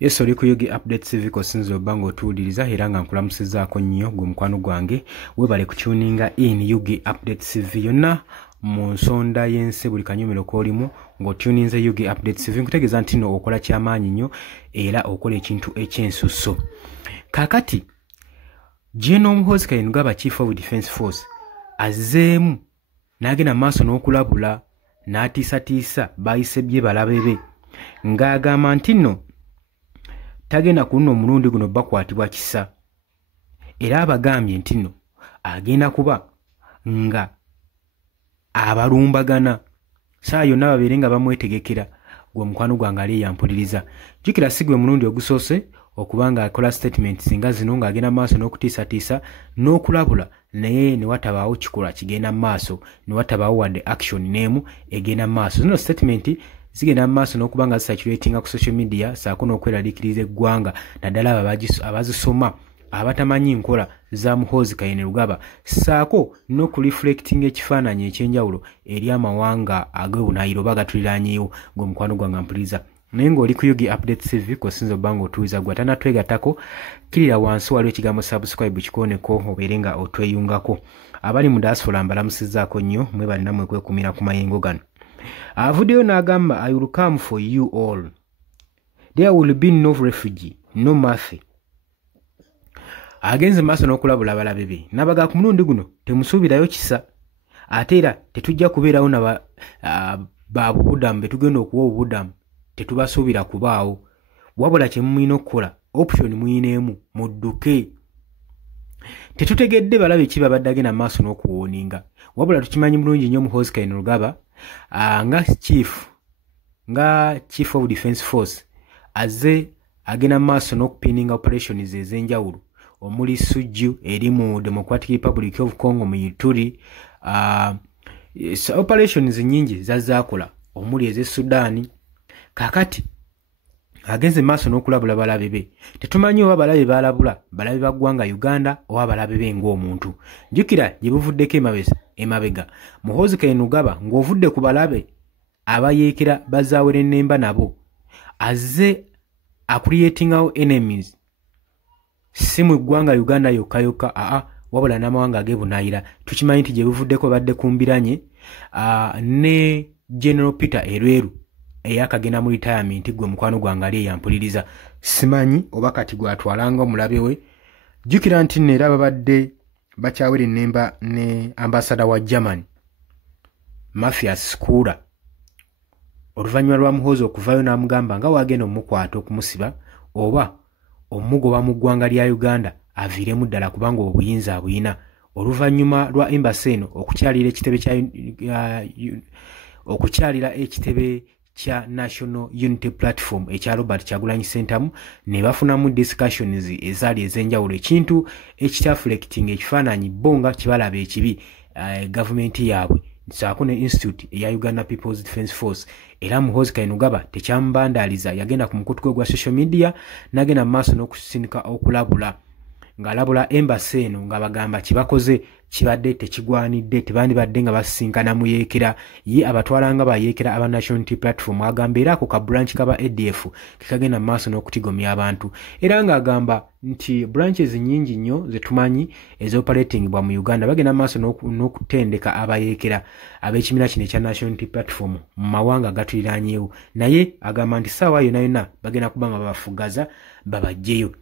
Yes, oli ku Yugi Updates TV kosinzo bango tuuliriza era nga nkulamusizaako nnyo gwe mukwano gwange webale kutuninga in Yugi Updates TV yonna mu nsonda y'ensi buli kanyomero k'olimu ng'otuninze Yugi Updates TV nkutegeeza nti nno okola kyamaanyi nnyo era okola ekintu eky'ensusso. Kaakati General Muhoozi Kainerugaba Chief of Defence Force azzeemu n'agenda maaso n'okulabula n'atiisatiisa baayisebye balabe be ng'agamba nti nno tagenda kuno omulundi guno bakwatibwa kisa era abagambye nti nno agenda kuba nga abalumbagana saa yonna babeere nga bamwetegekera gwe mukwano gwange ali yampuliriza. Jjukira si gwe mulundi ogusoose okuba nga akola statements nga zino ng'agenda maaso n'okutiisatiisa n'okulabula naye ne watabaawo kikola kigenda maaso ne watabaawo wadde action n'emu egenda maaso. Zino statement zigenda maaso n'okuba nga zisaturatinga ku social media saako n'okweraliikiriza eggwanga naddala abazisoma abatamanyi nkola za Muhoozi Kainerugaba saako n'okureflectinga ekifaananyi ekyenjawulo eri amawanga ag'ebunaayiro oba gatuliraanyeewo gwe mukwano gwange mpuliriza. Naye ng'oli ku Yugi Updates TV kosinza obbanga otuuliza gwe atanatwegattako kirira wansi waliwo ekigambo subscribe kikooneko obeere nga otweyungako. Abali mu diaspora mbalamusizaako nnyo mwebale nammwe kwekumira ku mayengo gano. Avuddeyo n'agamba I will come for you all. There will be no refugee, no Matthew. Agenze maaso n'okulabula abalabe be nabaga ku mulundi guno temusuubirayo kisa ate era tetujja kubeerawo na babubudamu betugenda okuwa obubudamu tetubasuubira kubaawo wabula kye mumulina okukola option muyineemu mudduke. Tetutegedde balabe ki babadde agenda maaso n'okuwooninga wabula tukimanyi bulungi nnyo Muhoozi Kainerugaba nga chief of defence force azze agenda maaso n'okupininga operations ez'enjawulo omuli Sujju eri mu Democratic Republic of Congo mu Ituri, operations nyingi zazaakola omuli ez'e Sudan. Kaakati agenze maaso n'okulabula balabe be tetumanyi oba balabe balabula balabe ba ggwanga Uganda oba balabe be ng'omuntu. Jjukira gye buvuddeko emabega Muhoozi Kainerugaba ng'ovudde ku balabe abayeekera bazaawera ennemba nabo azze akulietingawo enemies si mu ggwanga Uganda yokka wabula n'amawanga ag'ebunaayira. Tukimanyi nti gye buvuddeko badde kumbiranye ne General Peter Elweru eyakagenda mu retirement gwe mukwano gwange ali yampuliriza simanyi oba kati gwatwalanga omulabe we. Jjukira nti neera babadde bakyawera ennemba ne ambassador wa Germany Matthias Skura oluvannyuma lwa Muhoozi okuvayo n'amugamba nga wagenda omukwata okumusiba oba omugoba mu ggwanga lya Uganda aviiremu ddala kubanga obuyinza abuyina. Oluvannyuma lwa embassy eno okukyalira ekitebe kya National Unity Platform ekya Robert Kyagulanyi Ssentamu ne bafunamu discussions ezaali ez'enjawulo ekintu ekitaflecting ekifaananyi bo nga kibalaba ekibi gavumenti yaabwe saako ne institute eya Uganda People's Defence Force. Era Muhoozi Kainerugaba tekyambandaaliza yagenda ku mukutu gwe gwa social media n'agenda mu maaso n'okusindika okulabula ng'alabula embassy eno nga bagamba kibakoze kibadde tekigwanidde tebandibadde nga basisinkana mu yeekera ye abatwalanga bayeekera aba National Unity Platform agamba era ako ka branch kaba ADF kekagenda mu maaso n'okutigomya abantu era ng'agamba nti branches nnyingi nnyo zetumanyi ezoperatingibwa mu Uganda bagenda mu maaso n'okutendeka abayeekera ab'ekibiina kino ekya National Unity Platform mu mawanga gatuliraanyeewo naye agamba nti ssaawa yonna yonna bagenda kuba nga babafugaza babajjeyo.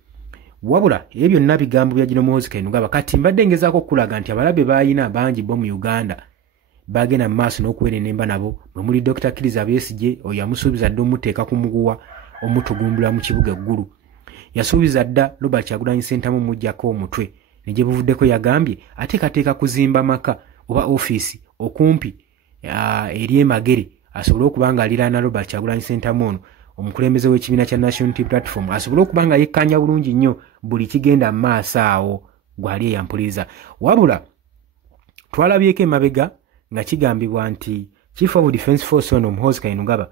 Wabula ebyo byonna bigambo bya General Muhoozi Kainerugaba kati mbadde ngezaako okulaga nti abalabe baayina bangi bo mu Uganda bagenda mu maaso n'okubeera ennemba nabo mwe muli Dr. Kizza Besigye oyo yamusuubiza dda omuteeka ku muguwa omutugumbula mu kibuga eggulu. Yasuubiza dda Robert Kyagulanyi Ssentamu omuggyako omutwe ne gye buvuddeko yagambye ateekateeka kuzimba maka oba ofiisi okumpi eri emagere asobole okuba nga aliraana Robert Kyagulanyi Ssentamu ono omukulembeze w'ekibiina kya National Unity Platform asobole okuba nga yekkanya bulungi nnyo buli kigenda mu maaso awo gwali eyampuliriza. Wabula twalabyeko emabega nga kigambibwa nti Chief of Defence Force ono Muhoozi Kainerugaba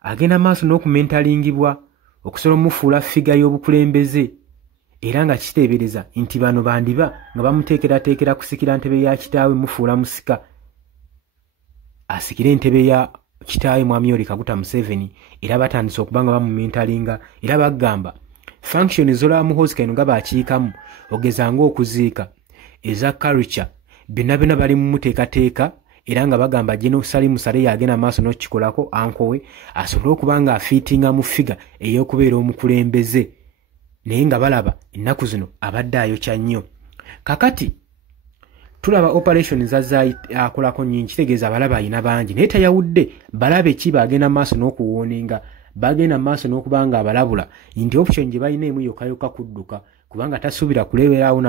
agenda maaso n'okumentalingibwa okusobola omufuula figa y'obukulembeze era nga kiteebereza nti bano bandiba nga bamuteekerateekera kusikira ntebe ya kitaawe mufuula musika asikire entebe ya kitaawe mwami Yoweri Kaguta Museveni era batandise okubanga bamumentalinga era bagamba function zola Muhoozi Kayingo bakiikamu ogeza ng'okuziika eza culture byonna bali mu muteekateeka era nga bagamba General Salim Saleh yagenda maaso n'okikolako ankowe asobole okubanga afiitinga mu figa ey'okubeera omukulembeze naye nga balaba ennaku zino abadde ayokya nnyo. Kakati tulaba operation zazza akolako nnyingi kitegeeza abalaba ayina bangi naye tayawudde balabe ki bagenda maaso n'okuwooninga bagenda maaso n'okubanga abalabula nti option gye balina emu yokka kudduka kubanga tasuubira kuleberawo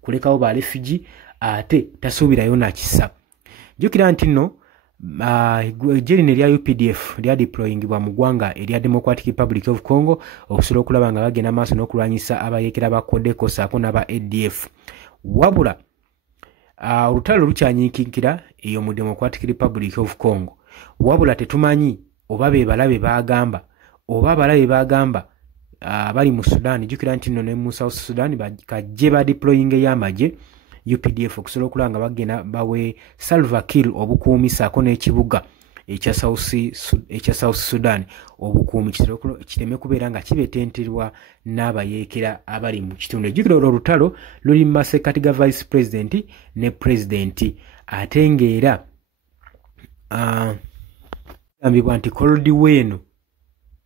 kulekawo ba refugee ate tasuubirayo nakisa. Jjukira nti nno eggye lino erya UPDF lya deployingibwa mu ggwanga erya Democratic Republic of Congo okusobola okulaba nga bagenda maaso n'okulwanyisa abayeekera ba Codeco ssaako n'aba ADF. Wabula olutalo lukyanyiikinkira eyo mu Democratic Republic of Congo wabula tetumanyi oba be balabe bagamba oba abalabe bagamba bali mu Sudan. Jjukira nti nno ne mu South Sudan kajje ba deploying y'amagye UPDF okusobola okulaba nga bagenda bawe Salva Kiir obukuumi ssaako n'ekibuga ekya South Sudan obukuumi kiteme kubeera nga kibetenterwa n'abayeekera abali mu kitundu. Ejjukira olwo olutalo luli mu masekkati ga Vice President ne President ate ng'era gambibwa nti Cold War eno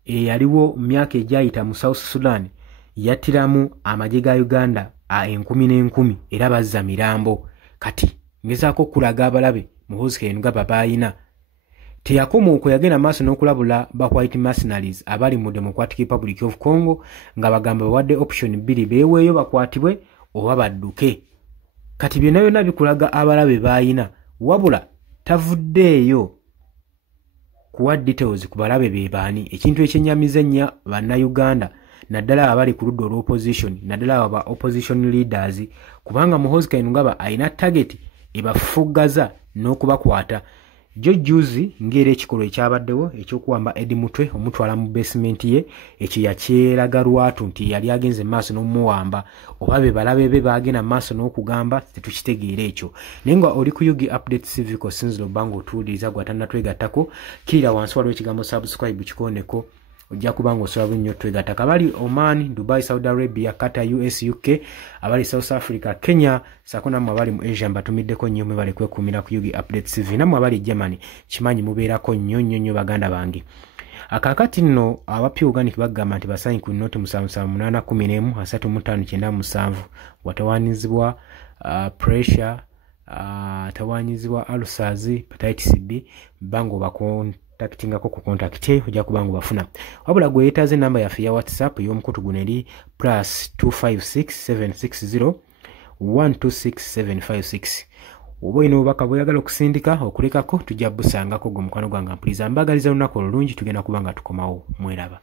eyaliwo mu myaka egyayita mu South Sudan yattiramu amagye ga Uganda 10,000 era bazza mirambo. Kati ngezaako okulaga abalabe Muhoozi Kayingo babayina teyakoma okwo yagenda maaso n'okulabula ba white mercenaries abali mu Democratic Republic of Congo nga bagamba bawadde option 2 beeweeyo bakwatibwe oba badduke. Kati byonna bikulaga abalabe bayina wabula tavuddeeyo kuwa details ku balabe be baani ekintu ekyennyamiza ennyo bannayuganda naddala abali ku ludda olw'opposition naddala aba opposition leaders kubanga Muhoozi Kayingo ayina target ebafuggaza n'okubakwata. Juzi ng'era ekikolwa ekyabaddewo ekyokuwamba Eddie Mutwe omutwala mu basement ye ekyo yakyeraga lwatu nti yali agenze maaso n'omuwamba oba be balabe be bagenda maaso n'okugamba tetukitegeera ekyo. Naye nga oli ku Yugi Updates Civic osinzira obanga otuwuliriza gwatannatwegattako kirira wansi waliwo ekigambo subscribe kikoneko ojja kubanga osobola nnyo twegattako. Abali Oman, Dubai, Saudi Arabia, Qatar, US, UK, abali South Africa, Kenya ssaako nammwe abali mu Asia mbatumiddeko nnyo mwebale kwekumira ku Yugi Updates TV. Nammwe abali Germany kimanyi mubeerako nnyo baganda bange. Akakati nno abapya organic bagamba nti basaanyi ku nnoti 77813597 watawaanyizibwa pressure tawaanyizibwa ulcers hepatitis B bango bakontaktingako ku contact ojja kubanga bafuna. Wabula gwe yeetaaze namba yaffe ya WhatsApp y'omukutu guno eri +256760126756. Oba olina obubaka bw'oyagala okusindika okulekako tujja busangako gwe mukwano gwange mpuliriza mbagaliza lunaku olulungi tugenda kubanga tukomawo mweraba.